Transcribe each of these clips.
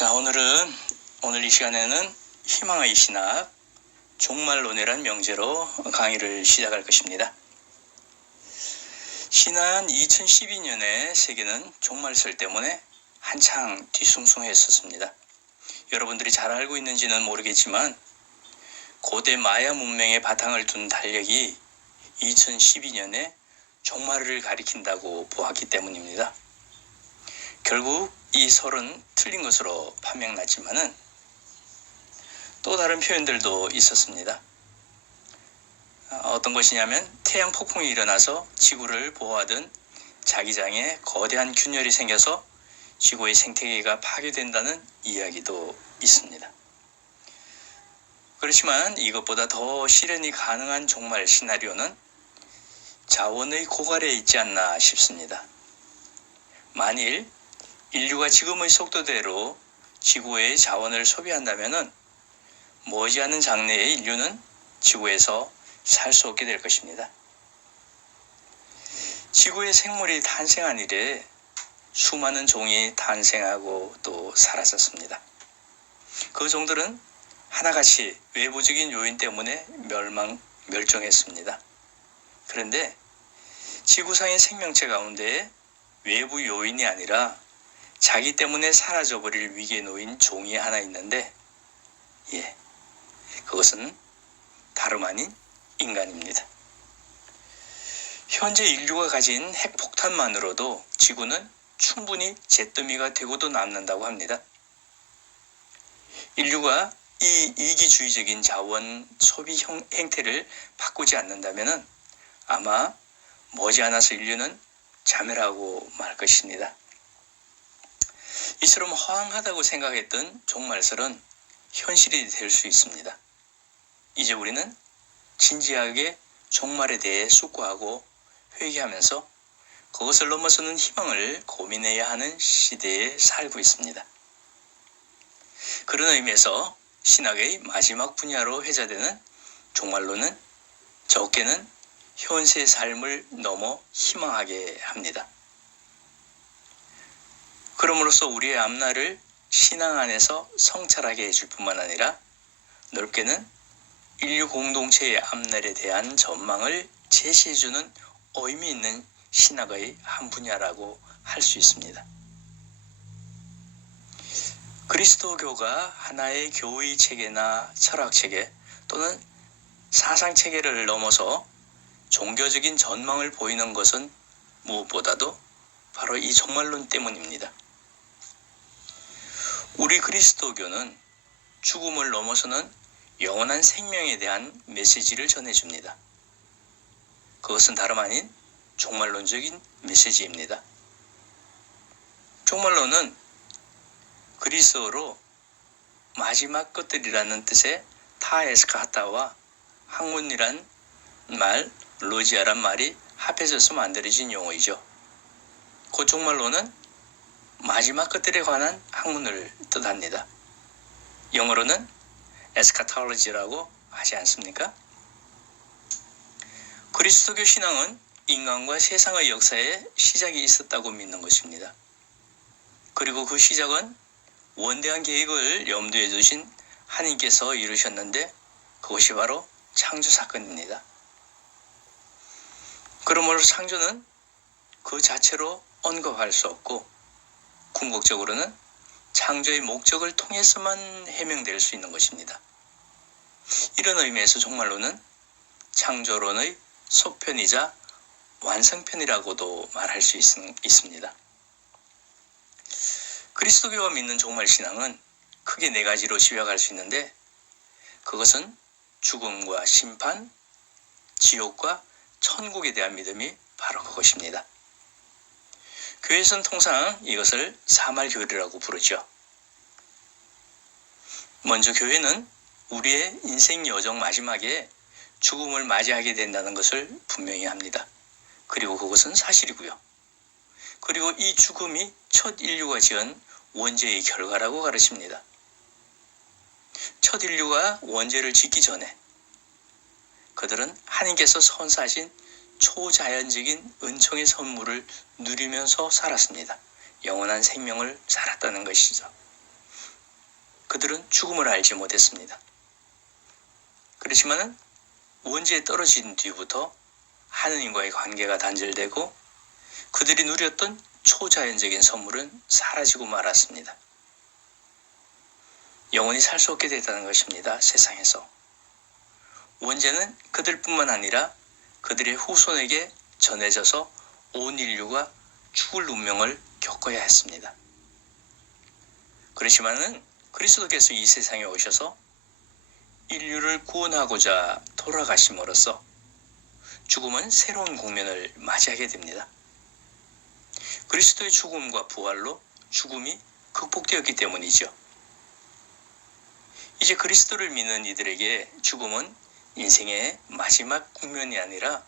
자, 오늘 이 시간에는 희망의 신학, 종말론이란 명제로 강의를 시작할 것입니다. 지난 2012년에 세계는 종말설 때문에 한창 뒤숭숭했었습니다. 여러분들이 잘 알고 있는지는 모르겠지만 고대 마야 문명의 바탕을 둔 달력이 2012년에 종말을 가리킨다고 보았기 때문입니다. 결국 이 설은 틀린 것으로 판명났지만은 또 다른 표현들도 있었습니다. 어떤 것이냐면 태양 폭풍이 일어나서 지구를 보호하던 자기장에 거대한 균열이 생겨서 지구의 생태계가 파괴된다는 이야기도 있습니다. 그렇지만 이것보다 더 실현이 가능한 종말 시나리오는 자원의 고갈에 있지 않나 싶습니다. 만일 인류가 지금의 속도대로 지구의 자원을 소비한다면 머지않은 장래에 인류는 지구에서 살 수 없게 될 것입니다. 지구의 생물이 탄생한 이래 수많은 종이 탄생하고 또 사라졌습니다. 그 종들은 하나같이 외부적인 요인 때문에 멸종했습니다. 그런데 지구상의 생명체 가운데 외부 요인이 아니라 자기 때문에 사라져버릴 위기에 놓인 종이 하나 있는데 그것은 다름 아닌 인간입니다. 현재 인류가 가진 핵폭탄만으로도 지구는 충분히 잿더미가 되고도 남는다고 합니다. 인류가 이 이기주의적인 자원 소비 행태를 바꾸지 않는다면 아마 머지않아서 인류는 자멸하고 말 것입니다. 이처럼 허황하다고 생각했던 종말설은 현실이 될 수 있습니다. 이제 우리는 진지하게 종말에 대해 숙고하고 회개하면서 그것을 넘어서는 희망을 고민해야 하는 시대에 살고 있습니다. 그런 의미에서 신학의 마지막 분야로 회자되는 종말론은 적게는 현세의 삶을 넘어 희망하게 합니다. 그럼으로써 우리의 앞날을 신앙 안에서 성찰하게 해줄 뿐만 아니라 넓게는 인류 공동체의 앞날에 대한 전망을 제시해주는 의미 있는 신학의 한 분야라고 할 수 있습니다. 그리스도교가 하나의 교의 체계나 철학 체계 또는 사상 체계를 넘어서 종교적인 전망을 보이는 것은 무엇보다도 바로 이 종말론 때문입니다. 우리 그리스도교는 죽음을 넘어서는 영원한 생명에 대한 메시지를 전해줍니다. 그것은 다름 아닌 종말론적인 메시지입니다. 종말론은 그리스어로 마지막 것들이라는 뜻의 타에스카하타와 학문이란 말, 로지아란 말이 합해져서 만들어진 용어이죠. 그 종말론은 마지막 것들에 관한 학문을 뜻합니다. 영어로는 에스카톨로지라고 하지 않습니까? 그리스도교 신앙은 인간과 세상의 역사에 시작이 있었다고 믿는 것입니다. 그리고 그 시작은 원대한 계획을 염두에 두신 하나님께서 이루셨는데 그것이 바로 창조 사건입니다. 그러므로 창조는 그 자체로 언급할 수 없고 궁극적으로는 창조의 목적을 통해서만 해명될 수 있는 것입니다. 이런 의미에서 종말론은 창조론의 속편이자 완성편이라고도 말할 수 있습니다. 그리스도교가 믿는 종말신앙은 크게 네 가지로 요약할 수 있는데 그것은 죽음과 심판, 지옥과 천국에 대한 믿음이 바로 그것입니다. 교회에서는 통상 이것을 사말교리라고 부르죠. 먼저 교회는 우리의 인생 여정 마지막에 죽음을 맞이하게 된다는 것을 분명히 합니다. 그리고 그것은 사실이고요. 그리고 이 죽음이 첫 인류가 지은 원죄의 결과라고 가르칩니다. 첫 인류가 원죄를 짓기 전에 그들은 하나님께서 선사하신 초자연적인 은총의 선물을 누리면서 살았습니다. 영원한 생명을 살았다는 것이죠. 그들은 죽음을 알지 못했습니다. 그렇지만 원죄에 떨어진 뒤부터 하느님과의 관계가 단절되고 그들이 누렸던 초자연적인 선물은 사라지고 말았습니다. 영원히 살 수 없게 됐다는 것입니다. 세상에서. 원죄는 그들뿐만 아니라 그들의 후손에게 전해져서 온 인류가 죽을 운명을 겪어야 했습니다. 그렇지만은 그리스도께서 이 세상에 오셔서 인류를 구원하고자 돌아가심으로써 죽음은 새로운 국면을 맞이하게 됩니다. 그리스도의 죽음과 부활로 죽음이 극복되었기 때문이죠. 이제 그리스도를 믿는 이들에게 죽음은 인생의 마지막 국면이 아니라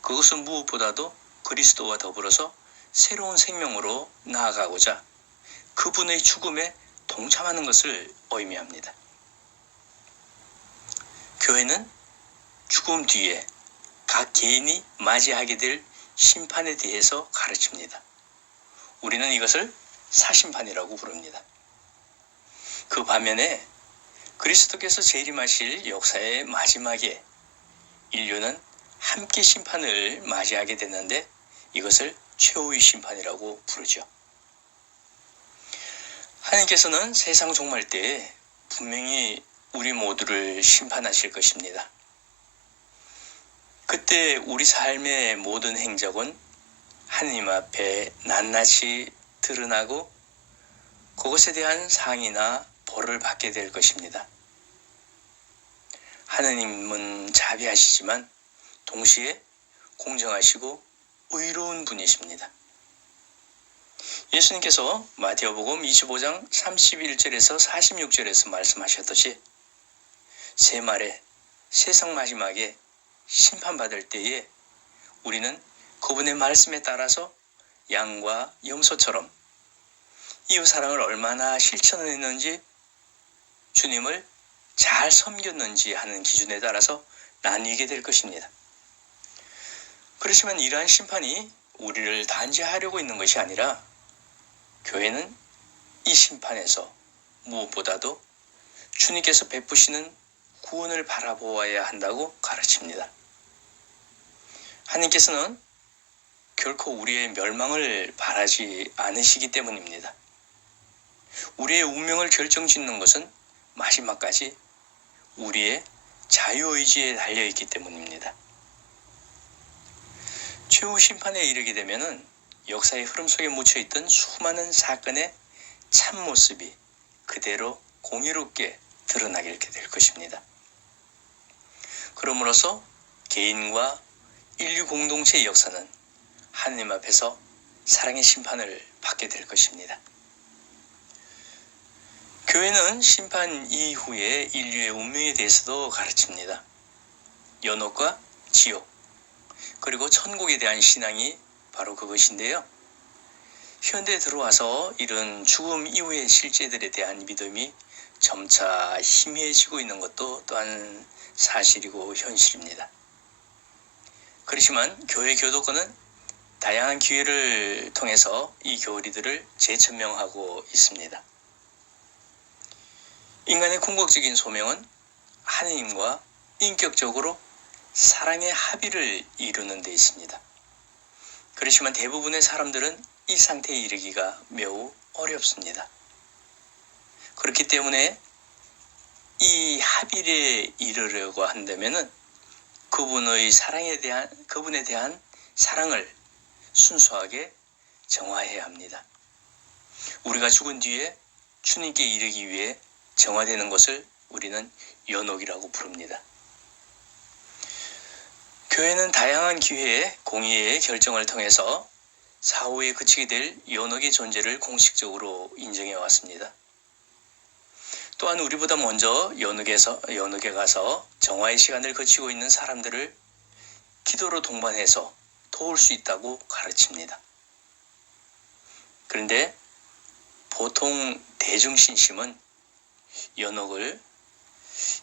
그것은 무엇보다도 그리스도와 더불어서 새로운 생명으로 나아가고자 그분의 죽음에 동참하는 것을 의미합니다. 교회는 죽음 뒤에 각 개인이 맞이하게 될 심판에 대해서 가르칩니다. 우리는 이것을 사심판이라고 부릅니다. 그 반면에 그리스도께서 재림하실 역사의 마지막에 인류는 함께 심판을 맞이하게 되는데 이것을 최후의 심판이라고 부르죠. 하나님께서는 세상 종말 때에 분명히 우리 모두를 심판하실 것입니다. 그때 우리 삶의 모든 행적은 하나님 앞에 낱낱이 드러나고 그것에 대한 상이나 벌을 받게 될 것입니다. 하나님은 자비하시지만 동시에 공정하시고 의로운 분이십니다. 예수님께서 마태복음 25장 31절에서 46절에서 말씀하셨듯이 새말에 세상 마지막에 심판받을 때에 우리는 그분의 말씀에 따라서 양과 염소처럼 이웃사랑을 얼마나 실천했는지 주님을 잘 섬겼는지 하는 기준에 따라서 나뉘게 될 것입니다. 그렇지만 이러한 심판이 우리를 단죄하려고 있는 것이 아니라 교회는 이 심판에서 무엇보다도 주님께서 베푸시는 구원을 바라보아야 한다고 가르칩니다. 하나님께서는 결코 우리의 멸망을 바라지 않으시기 때문입니다. 우리의 운명을 결정짓는 것은 마지막까지 우리의 자유의지에 달려있기 때문입니다. 최후 심판에 이르게 되면은 역사의 흐름 속에 묻혀있던 수많은 사건의 참모습이 그대로 공의롭게 드러나게 될 것입니다. 그러므로서 개인과 인류 공동체의 역사는 하나님 앞에서 사랑의 심판을 받게 될 것입니다. 교회는 심판 이후에 인류의 운명에 대해서도 가르칩니다. 연옥과 지옥, 그리고 천국에 대한 신앙이 바로 그것인데요. 현대에 들어와서 이런 죽음 이후의 실제들에 대한 믿음이 점차 희미해지고 있는 것도 또한 사실이고 현실입니다. 그렇지만 교회 교도권은 다양한 기회를 통해서 이 교리들을 재천명하고 있습니다. 인간의 궁극적인 소명은 하느님과 인격적으로 사랑의 합의를 이루는 데 있습니다. 그렇지만 대부분의 사람들은 이 상태에 이르기가 매우 어렵습니다. 그렇기 때문에 이 합의에 이르려고 한다면은 그분에 대한 사랑을 순수하게 정화해야 합니다. 우리가 죽은 뒤에 주님께 이르기 위해 정화되는 것을 우리는 연옥이라고 부릅니다. 교회는 다양한 기회에 공의의 결정을 통해서 사후에 그치게 될 연옥의 존재를 공식적으로 인정해 왔습니다. 또한 우리보다 먼저 연옥에 가서 정화의 시간을 거치고 있는 사람들을 기도로 동반해서 도울 수 있다고 가르칩니다. 그런데 보통 대중신심은 연옥을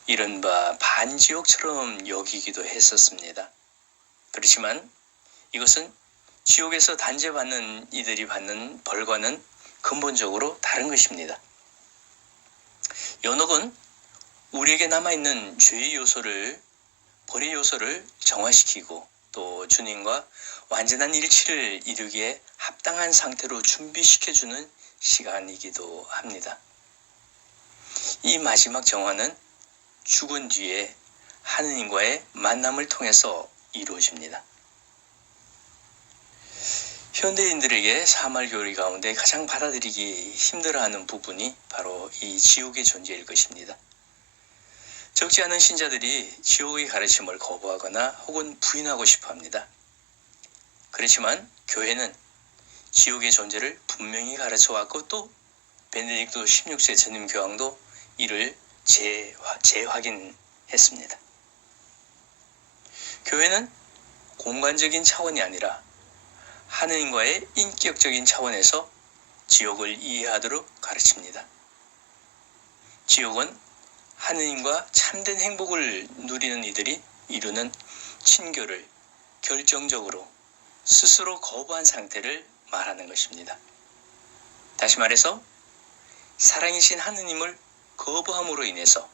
이른바 반지옥처럼 여기기도 했었습니다. 그렇지만 이것은 지옥에서 단죄받는 이들이 받는 벌과는 근본적으로 다른 것입니다. 연옥은 우리에게 남아있는 죄의 요소를, 벌의 요소를 정화시키고 또 주님과 완전한 일치를 이루기에 합당한 상태로 준비시켜주는 시간이기도 합니다. 이 마지막 정화는 죽은 뒤에 하느님과의 만남을 통해서 이루어집니다. 현대인들에게 사말교리 가운데 가장 받아들이기 힘들어하는 부분이 바로 이 지옥의 존재일 것입니다. 적지 않은 신자들이 지옥의 가르침을 거부하거나 혹은 부인하고 싶어 합니다. 그렇지만 교회는 지옥의 존재를 분명히 가르쳐왔고 또 베네딕토 16세 전임교황도 이를 재확인했습니다. 교회는 공간적인 차원이 아니라 하느님과의 인격적인 차원에서 지옥을 이해하도록 가르칩니다. 지옥은 하느님과 참된 행복을 누리는 이들이 이루는 친교를 결정적으로 스스로 거부한 상태를 말하는 것입니다. 다시 말해서 사랑이신 하느님을 거부함으로 인해서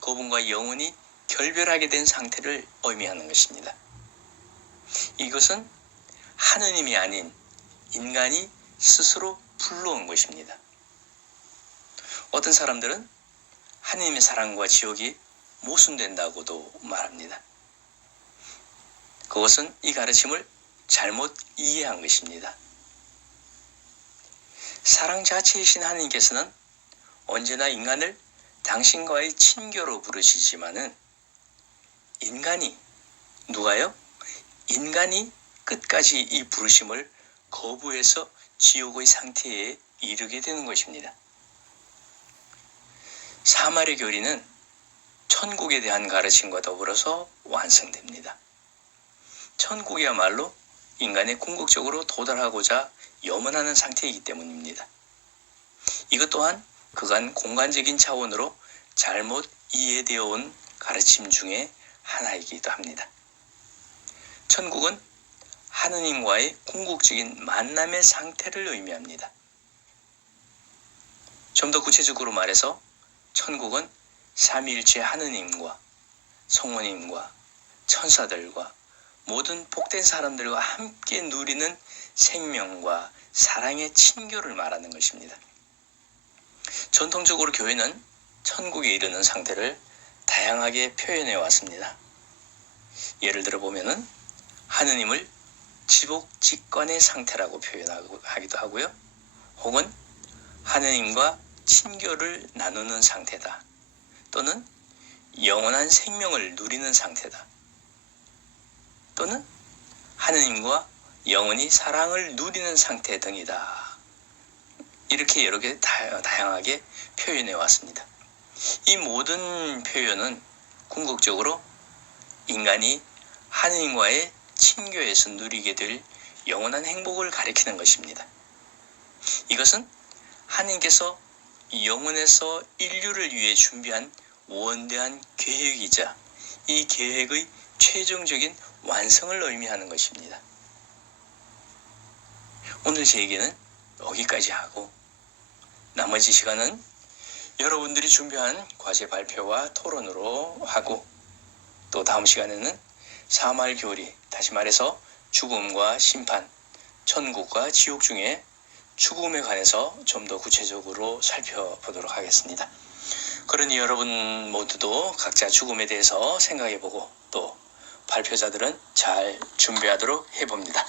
그분과 영원히 결별하게 된 상태를 의미하는 것입니다. 이것은 하느님이 아닌 인간이 스스로 불러온 것입니다. 어떤 사람들은 하느님의 사랑과 지옥이 모순된다고도 말합니다. 그것은 이 가르침을 잘못 이해한 것입니다. 사랑 자체이신 하느님께서는 언제나 인간을 당신과의 친교로 부르시지만은 누가요? 인간이 끝까지 이 부르심을 거부해서 지옥의 상태에 이르게 되는 것입니다. 사마리 교리는 천국에 대한 가르침과 더불어서 완성됩니다. 천국이야말로 인간의 궁극적으로 도달하고자 염원하는 상태이기 때문입니다. 이것 또한 그간 공간적인 차원으로 잘못 이해되어 온 가르침 중에 하나이기도 합니다. 천국은 하느님과의 궁극적인 만남의 상태를 의미합니다. 좀 더 구체적으로 말해서 천국은 삼위일체 하느님과 성모님과 천사들과 모든 복된 사람들과 함께 누리는 생명과 사랑의 친교를 말하는 것입니다. 전통적으로 교회는 천국에 이르는 상태를 다양하게 표현해 왔습니다. 예를 들어 보면은 하느님을 지복직관의 상태라고 표현하기도 하고요. 혹은 하느님과 친교를 나누는 상태다. 또는 영원한 생명을 누리는 상태다. 또는 하느님과 영원히 사랑을 누리는 상태 등이다. 이렇게 여러 개 다양하게 표현해 왔습니다. 이 모든 표현은 궁극적으로 인간이 하느님과의 친교에서 누리게 될 영원한 행복을 가리키는 것입니다. 이것은 하느님께서 영원에서 인류를 위해 준비한 원대한 계획이자 이 계획의 최종적인 완성을 의미하는 것입니다. 오늘 제 얘기는 여기까지 하고 나머지 시간은 여러분들이 준비한 과제 발표와 토론으로 하고 또 다음 시간에는 사말교리, 다시 말해서 죽음과 심판, 천국과 지옥 중에 죽음에 관해서 좀 더 구체적으로 살펴보도록 하겠습니다. 그러니 여러분 모두도 각자 죽음에 대해서 생각해보고 또 발표자들은 잘 준비하도록 해봅니다.